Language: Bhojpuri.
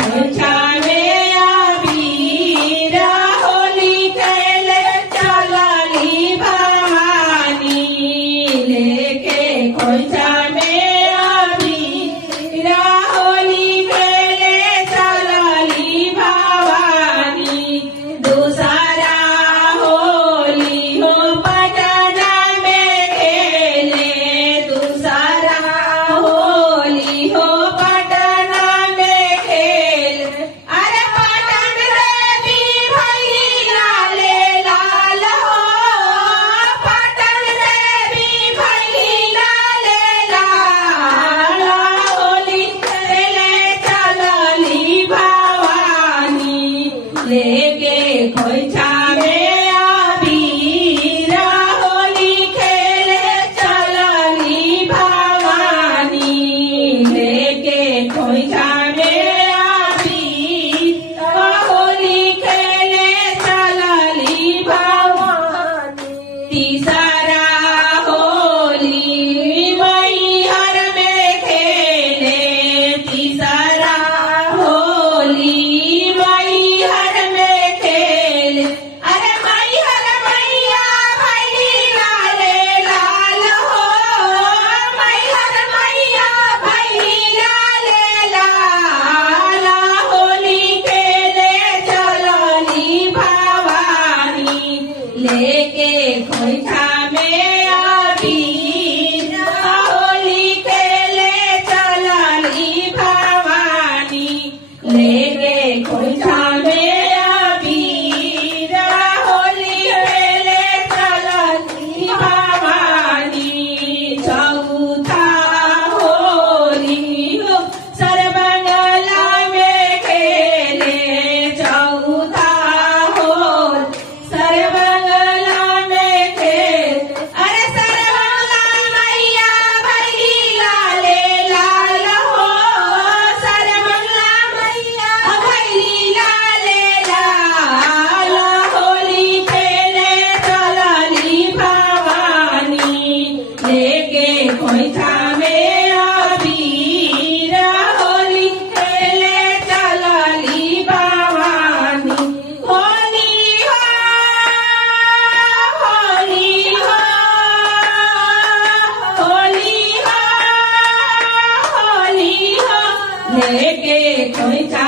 खोइछा में अबीर होली खेले चलली भवानी लेके खोइछा में अबीर होली खेले चलली भवानी दूसरा होली हो पटना में खेले दूसरा होली हो पटना में खेल अरे पटन देवी भई लाले लाल हो पटन देवी भई लाले लाल होली खेले चलली भवानी लेके खोइछा में अबीर होली खेले चलली भवानी लेके खोइछा में अबीर होली खेले चलली भवानी तीसरा होली मैहर में खेले तीसरा होली मैहर में खेले अरे मैहर मैया भैली लाले लाल हो मैहर मैया भैली लाले लाल होली खेले चलली भवानी लेके खोइछा में अबीर होली खेले चलली भवानी लेके खोइछा में अबीर होली खेले चलली भवानी चौथा होली हो सर्वमंगला में खेले चौथा होली सर्वमंगला में खेल अरे सर्वमंगला मैया भैली लाले लाल हो सर्वमंगला मैया भैली लाले लाल होली खेले चलली भवानी लेके खोइछा में अबीर होली खेले चलली भवानी होली हो होली हो होली हो होली हो लेके खोइछा